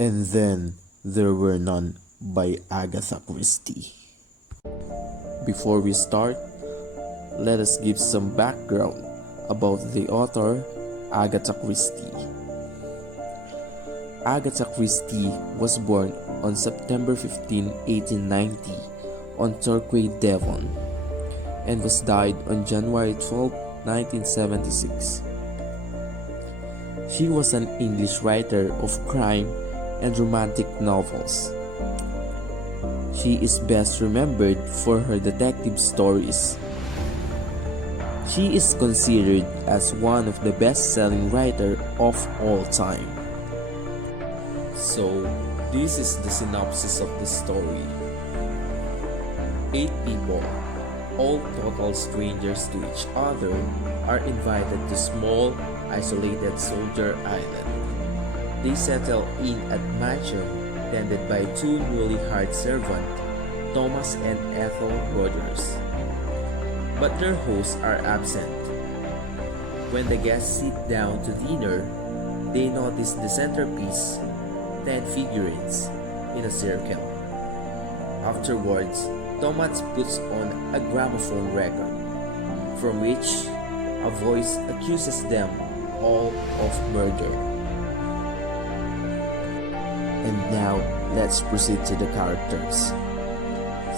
And Then There Were None by Agatha Christie. Before we start, let us give some background about the author Agatha Christie. Agatha Christie was born on September 15, 1890 on Torquay, Devon, and was died on January 12, 1976. She was an English writer of crime and romantic novels. She is best remembered for her detective stories. She is considered as one of the best-selling writers of all time. So, this is the synopsis of the story. 8 people, all total strangers to each other, are invited to small, isolated Soldier Island. They settle in at mansion tended by 2 newly hired servants, Thomas and Ethel Rogers. But their hosts are absent. When the guests sit down to dinner, they notice the centerpiece, 10 figurines in a circle. Afterwards, Thomas puts on a gramophone record, from which a voice accuses them all of murder. And now, let's proceed to the characters.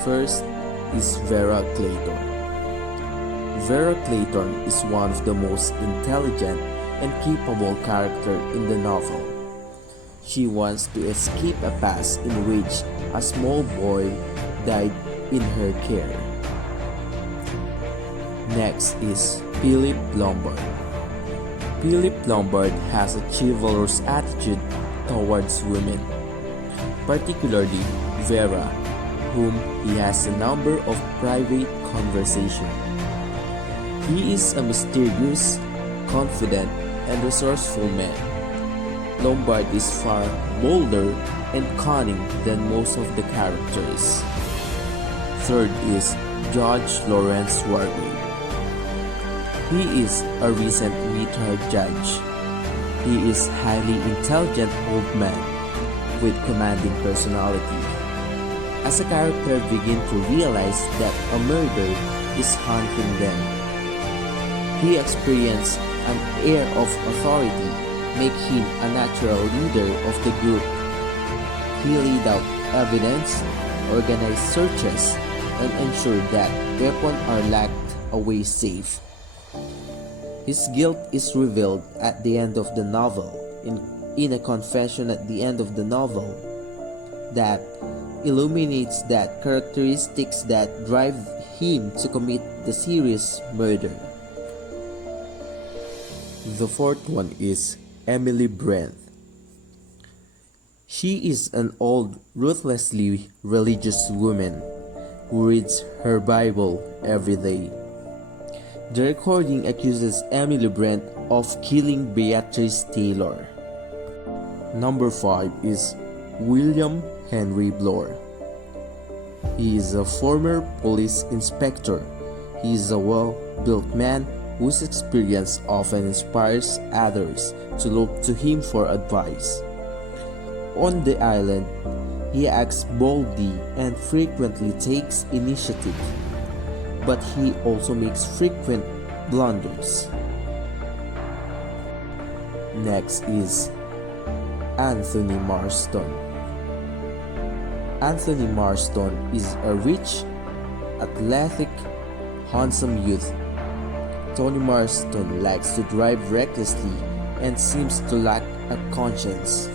First is Vera Clayton. Vera Clayton is one of the most intelligent and capable characters in the novel. She wants to escape a past in which a small boy died in her care. Next is Philip Lombard. Philip Lombard has a chivalrous attitude towards women, particularly Vera, whom he has a number of private conversations. He is a mysterious, confident, and resourceful man. Lombard is far bolder and cunning than most of the characters. Third is Judge Lawrence Wargrave. He is a recent retired judge. He is highly intelligent old man with commanding personality. As a character begin to realize that a murder is haunting them. He experienced an air of authority, make him a natural leader of the group. He laid out evidence, organized searches, and ensured that weapons are locked away safe. His guilt is revealed at the end of the novel, in a confession at the end of the novel, that illuminates that characteristics that drive him to commit the serious murder. The fourth one is Emily Brent. She is an old, ruthlessly religious woman who reads her Bible every day. The recording accuses Emily Brent of killing Beatrice Taylor. Number 5 is William Henry Bloor. He is a former police inspector. He is a well-built man whose experience often inspires others to look to him for advice. On the island, he acts boldly and frequently takes initiative, but he also makes frequent blunders. Next is Anthony Marston. Anthony Marston is a rich, athletic, handsome youth. Tony Marston likes to drive recklessly and seems to lack a conscience.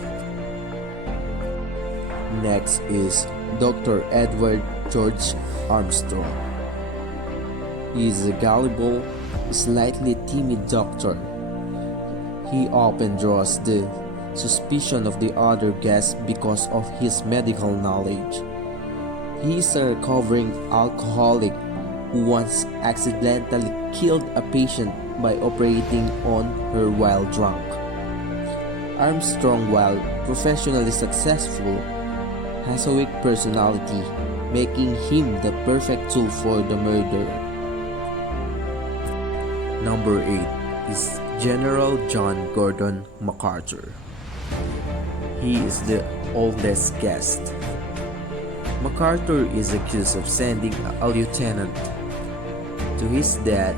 Next is Dr. Edward George Armstrong. He is a gullible, slightly timid doctor. He often draws the suspicion of the other guests because of his medical knowledge. He is a recovering alcoholic who once accidentally killed a patient by operating on her while drunk. Armstrong, while professionally successful, has a weak personality, making him the perfect tool for the murder. Number 8 is General John Gordon MacArthur. He is the oldest guest. MacArthur is accused of sending a lieutenant to his death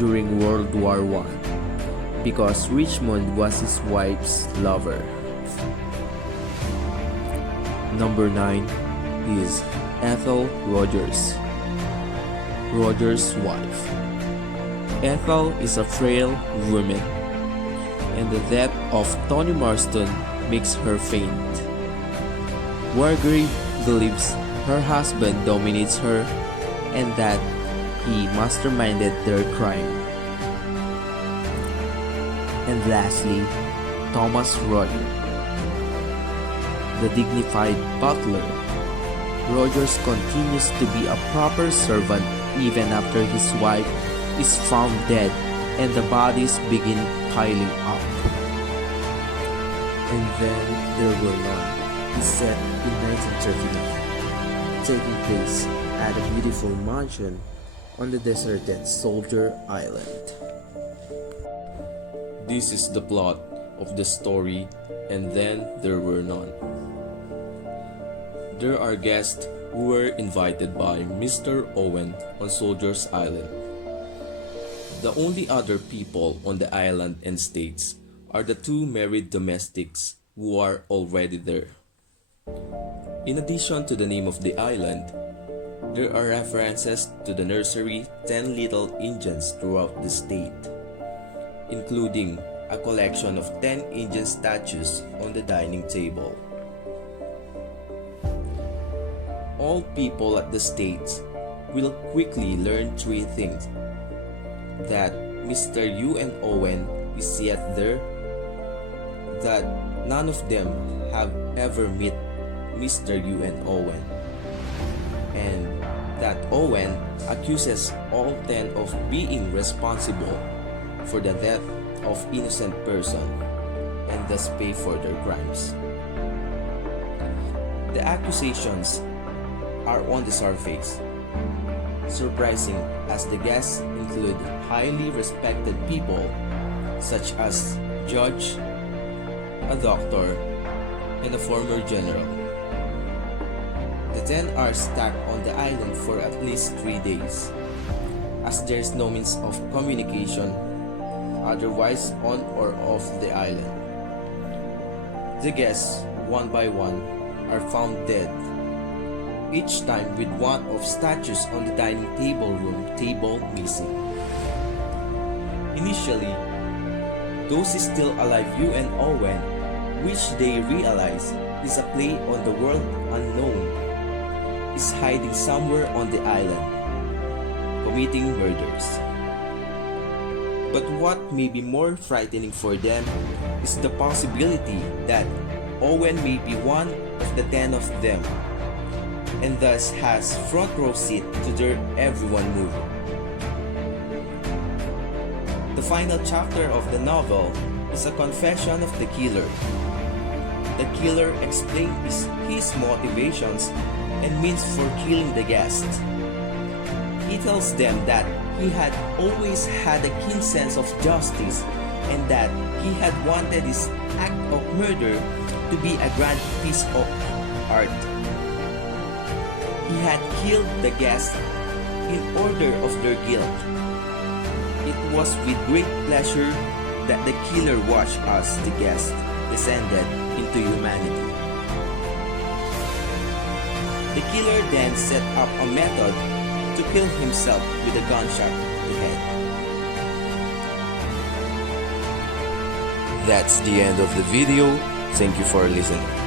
during World War I because Richmond was his wife's lover. Number 9 is Ethel Rogers, Rogers' wife. Ethel is a frail woman, and the death of Tony Marston makes her faint. Wargrave believes her husband dominates her and that he masterminded their crime. And lastly, Thomas Royer, the dignified butler. Rogers continues to be a proper servant even after his wife is found dead and the bodies begin piling up. And then there were none. Is set in 1939, taking place at a beautiful mansion on the deserted Soldier Island. This is the plot of the story, and then there were none. There are guests who were invited by Mr. Owen on Soldier's Island. The only other people on the island and states are the two married domestics who are already there. In addition to the name of the island, there are references to the nursery 10 Little Indians throughout the state, including a collection of 10 Indian statues on the dining table. All people at the States will quickly learn 3 things: that Mr. U.N. Owen is yet there, that none of them have ever met Mr. U.N. Owen, and that Owen accuses all 10 of being responsible for the death of innocent person and thus pay for their crimes. The accusations are on the surface surprising, as the guests include highly respected people such as judge, a doctor, and a former general. The 10 are stuck on the island for at least 3 days, as there is no means of communication otherwise on or off the island. The guests, one by one, are found dead, each time with one of statues on the dining table missing. Initially, those still alive U.N. Owen, which they realize is a play on the world unknown, is hiding somewhere on the island, committing murders. But what may be more frightening for them is the possibility that Owen may be one of the 10 of them, and thus has front row seat to their everyone move. The final chapter of the novel is a confession of the killer. The killer explains his motivations and means for killing the guests. He tells them that he had always had a keen sense of justice and that he had wanted his act of murder to be a grand piece of art. He had killed the guests in order of their guilt. It was with great pleasure that the killer watched us, the guests, descended into humanity. The killer then set up a method to kill himself with a gunshot to the head. That's the end of the video. Thank you for listening.